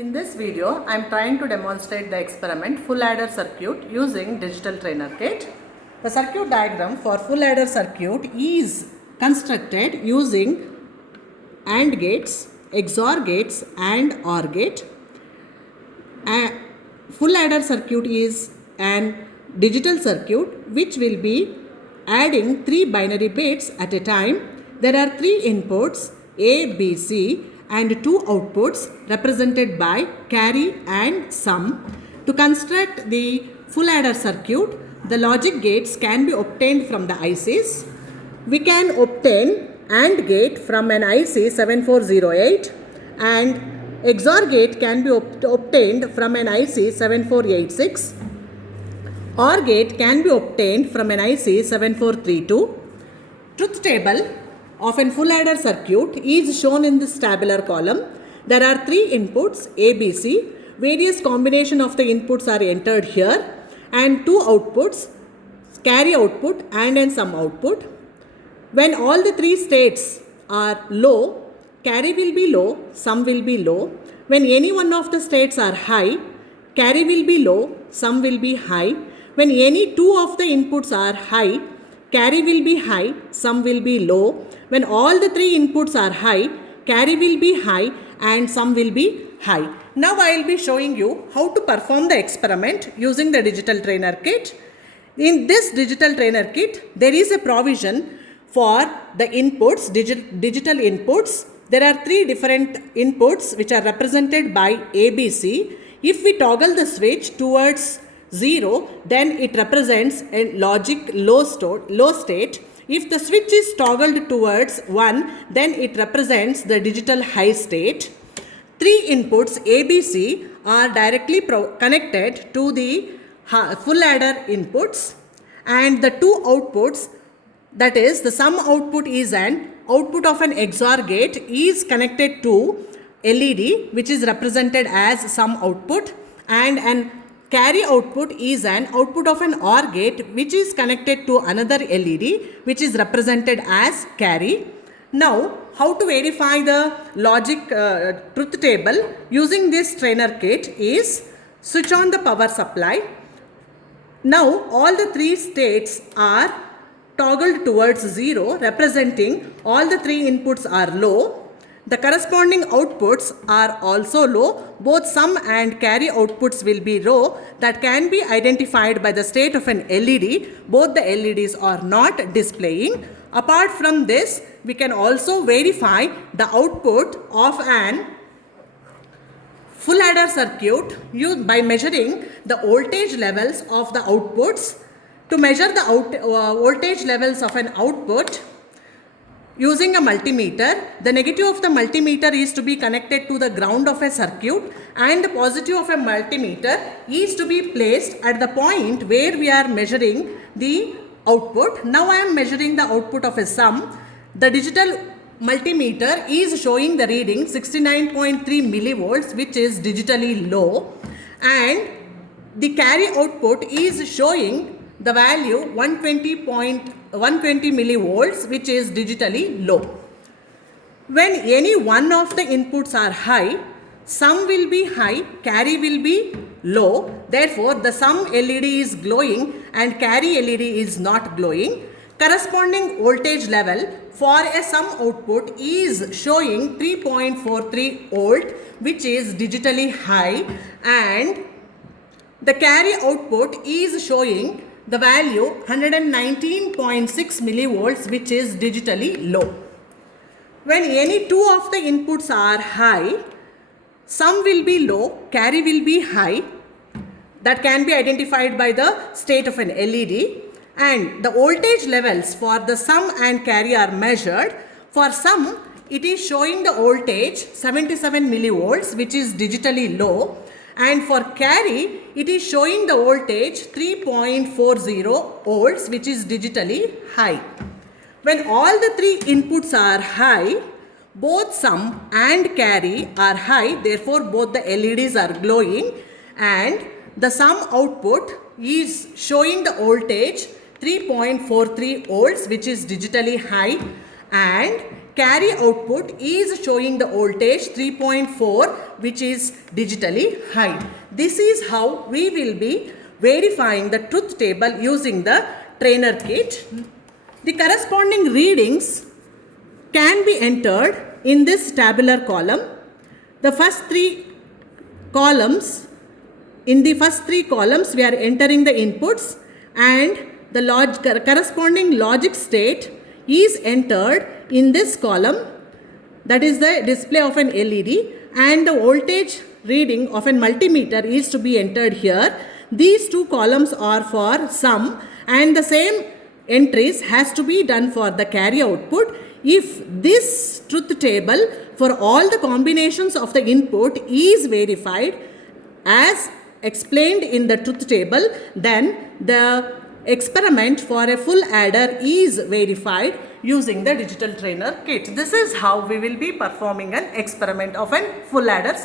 In this video, I am trying to demonstrate the experiment full adder circuit using digital trainer kit. The circuit diagram for full adder circuit is constructed using AND gates, XOR gates and OR gate. A full adder circuit is an digital circuit which will be adding 3 binary bits at a time. There are 3 inputs A, B, C and 2 outputs represented by carry and sum. To construct the full adder circuit, the logic gates can be obtained from the ICs. We can obtain AND gate from an IC 7408 and XOR gate can be obtained from an IC 7486. OR gate can be obtained from an IC 7432. Truth table of a full adder circuit is shown in this tabular column. There are 3 inputs A, B, C. Various combination of the inputs are entered here and 2 outputs, carry output and sum output. When all the 3 states are low, carry will be low, sum will be low. When any one of the states are high, carry will be low, sum will be high. When any 2 of the inputs are high, carry will be high, sum will be low. When all the 3 inputs are high, carry will be high and sum will be high. Now I will be showing you how to perform the experiment using the digital trainer kit. In this digital trainer kit, there is a provision for the inputs, digital inputs. There are 3 different inputs which are represented by ABC. If we toggle the switch towards 0, then it represents a logic low state. If the switch is toggled towards 1, then it represents the digital high state. 3 inputs ABC are directly connected to the full adder inputs and the 2 outputs, that is the sum output is an output of an XOR gate is connected to LED which is represented as sum output and an carry output is an output of an OR gate which is connected to another LED which is represented as carry. Now, how to verify the logic truth table using this trainer kit is switch on the power supply. Now, all the 3 states are toggled towards 0 representing all the 3 inputs are low. The corresponding outputs are also low. Both sum and carry outputs will be low that can be identified by the state of an LED. Both the LEDs are not displaying. Apart from this, we can also verify the output of an full adder circuit by measuring the voltage levels of the outputs. To measure the voltage levels of an output, using a multimeter, the negative of the multimeter is to be connected to the ground of a circuit and the positive of a multimeter is to be placed at the point where we are measuring the output. Now I am measuring the output of a sum. The digital multimeter is showing the reading 69.3 millivolts which is digitally low and the carry output is showing the value 120 millivolts which is digitally low. When any one of the inputs are high, sum will be high, carry will be low. Therefore, the sum LED is glowing and carry LED is not glowing. Corresponding voltage level for a sum output is showing 3.43 volt which is digitally high and the carry output is showing the value 119.6 millivolts which is digitally low. When any 2 of the inputs are high, sum will be low, carry will be high. That can be identified by the state of an LED and the voltage levels for the sum and carry are measured. For sum, it is showing the voltage 77 millivolts which is digitally low. And for carry, it is showing the voltage 3.40 volts which is digitally high. When all the 3 inputs are high, both sum and carry are high. Therefore, both the LEDs are glowing and the sum output is showing the voltage 3.43 volts which is digitally high and carry output is showing the voltage 3.4, which is digitally high. This is how we will be verifying the truth table using the trainer kit. The corresponding readings can be entered in this tabular column. The first three columns, in the first three columns we are entering the inputs, and the corresponding logic state is entered in this column, that is the display of an LED, and the voltage reading of a multimeter is to be entered here. These two columns are for sum, and the same entries has to be done for the carry output. If this truth table for all the combinations of the input is verified as explained in the truth table, then the experiment for a full adder is verified using the digital trainer kit. This is how we will be performing an experiment of a full adder.